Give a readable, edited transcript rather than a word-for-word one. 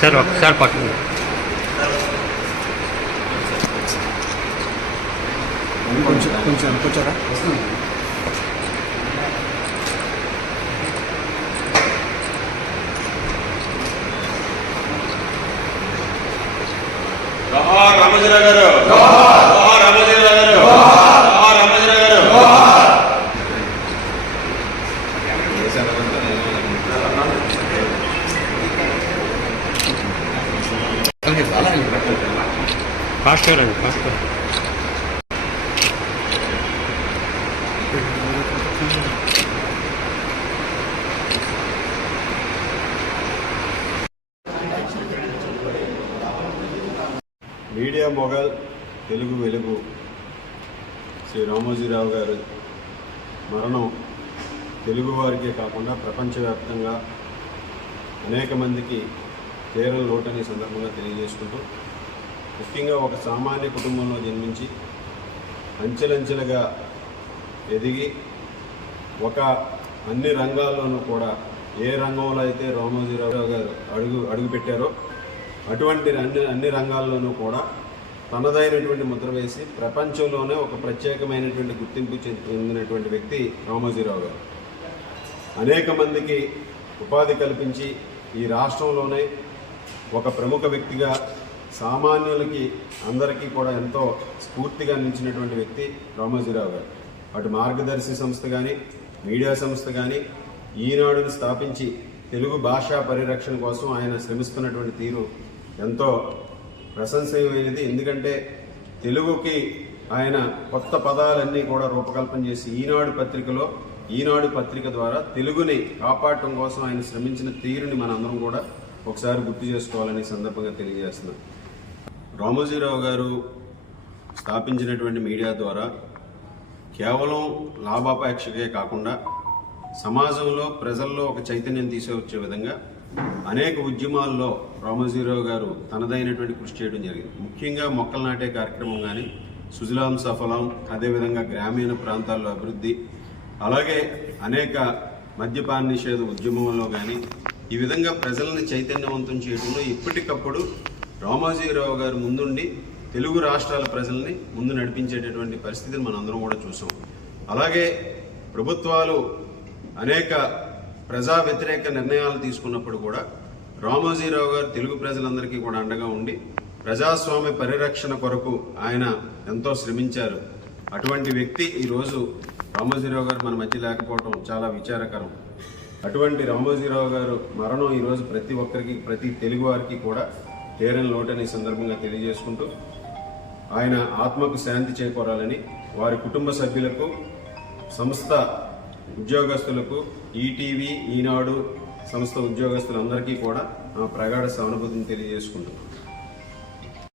Sir ఒకసారి పట్టుకుంది కొంచెం కొంచెం కొంచెంరా రామోజీరావు గారు రామోజీరావు గారు రామోజీరావు గారు ఫాస్ట్ రండి ఫాస్ట్ మీడియా మొగల్ తెలుగు వెలుగు శ్రీ రామోజీరావు గారు మరణం తెలుగువారికే కాకుండా ప్రపంచవ్యాప్తంగా అనేక మందికి తీరని లోటని సందర్భంగా తెలియజేసుకుంటూ ముఖ్యంగా ఒక సామాన్య కుటుంబంలో జన్మించి అంచెలంచెలుగా ఎదిగి ఒక అన్ని రంగాల్లోనూ కూడా ఏ రంగంలో అయితే రామోజీరావు గారు అడుగుపెట్టారో అటువంటి అన్ని రంగాల్లోనూ కూడా తనదైనటువంటి ముద్ర వేసి ప్రపంచంలోనే ఒక ప్రత్యేకమైనటువంటి గుర్తింపు చెందినటువంటి వ్యక్తి రామోజీరావు గారు. అనేక మందికి ఉపాధి కల్పించి ఈ రాష్ట్రంలోనే ఒక ప్రముఖ వ్యక్తిగా సామాన్యులకి అందరికీ కూడా ఎంతో స్ఫూర్తిగా నిలిచినటువంటి వ్యక్తి రామోజీరావు గారు. అటు మార్గదర్శి సంస్థ కానీ మీడియా సంస్థ కానీ ఈనాడుని స్థాపించి తెలుగు భాషా పరిరక్షణ కోసం ఆయన శ్రమిస్తున్నటువంటి తీరు ఎంతో ప్రశంసనీయమైనది. ఎందుకంటే తెలుగుకి ఆయన కొత్త పదాలన్నీ కూడా రూపకల్పన చేసి ఈనాడు పత్రిక ద్వారా తెలుగుని కాపాడటం కోసం ఆయన శ్రమించిన తీరుని మనందరం కూడా ఒకసారి గుర్తు చేసుకోవాలని సందర్భంగా తెలియజేస్తున్నాం. రామోజీరావు గారు స్థాపించినటువంటి మీడియా ద్వారా కేవలం లాభాపేక్షకే కాకుండా సమాజంలో ప్రజల్లో ఒక చైతన్యం తీసుకొచ్చే విధంగా అనేక ఉద్యమాల్లో రామోజీరావు గారు తనదైనటువంటి కృషి చేయడం జరిగింది. ముఖ్యంగా మొక్కలు నాటే కార్యక్రమం కానీ, సుజలాం సఫలాం, అదేవిధంగా గ్రామీణ ప్రాంతాల్లో అభివృద్ధి, అలాగే అనేక మద్యపాన నిషేధ ఉద్యమంలో కానీ ఈ విధంగా ప్రజలను చైతన్యవంతం చేయడంలో ఇప్పటికప్పుడు రామోజీరావు గారు ముందుండి తెలుగు రాష్ట్రాల ప్రజల్ని ముందు నడిపించేటటువంటి పరిస్థితిని మనందరం కూడా చూసాం. అలాగే ప్రభుత్వాలు అనేక ప్రజా వ్యతిరేక నిర్ణయాలు తీసుకున్నప్పుడు కూడా రామోజీరావు గారు తెలుగు ప్రజలందరికీ కూడా అండగా ఉండి ప్రజాస్వామ్య పరిరక్షణ కొరకు ఆయన ఎంతో శ్రమించారు. అటువంటి వ్యక్తి ఈరోజు రామోజీరావు గారు మన మధ్య లేకపోవడం చాలా విచారకరం. అటువంటి రామోజీరావు గారు మరణం ఈరోజు ప్రతి ఒక్కరికి, ప్రతి తెలుగు వారికి కూడా తీరని లోటని సందర్భంగా తెలియజేసుకుంటూ ఆయన ఆత్మకు శాంతి చేకూరాలని వారి కుటుంబ సభ్యులకు, సంస్థ ఉద్యోగస్తులకు, ఈటీవీ, ఈనాడు సంస్థ ఉద్యోగస్తులందరికీ కూడా ప్రగాఢ సానుభూతిని తెలియజేసుకుంటున్నాం.